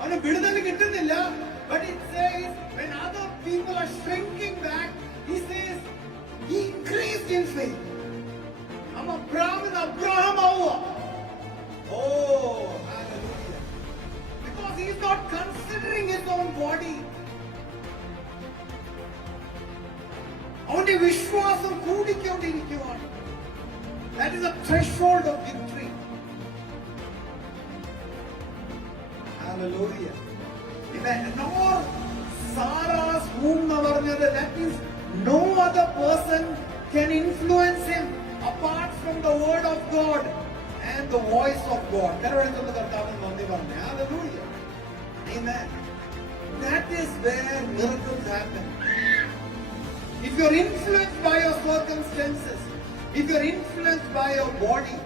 അവന് വിടുതൽ കിട്ടുന്നില്ല. But it says when other people are shrinking back, he says he increased in faith. Abraham ആവുക. Oh, hallelujah. Because he is not considering his own body. അവന്റെ വിശ്വാസം കൂടിക്കൊണ്ടിരിക്കുകയാണ്. That is a threshold of victory. Hallelujah. Amen. Nor Sarah's womb എന്ന് പറഞ്ഞത്, that means no other person can influence him apart from the word of God and the voice of God. കരവടക്കുന്ന കർത്താവിന് നന്ദി പറഞ്ഞു. Hallelujah. Amen. That is where miracles happen. If you're influenced by your circumstances, if you're influenced by your body,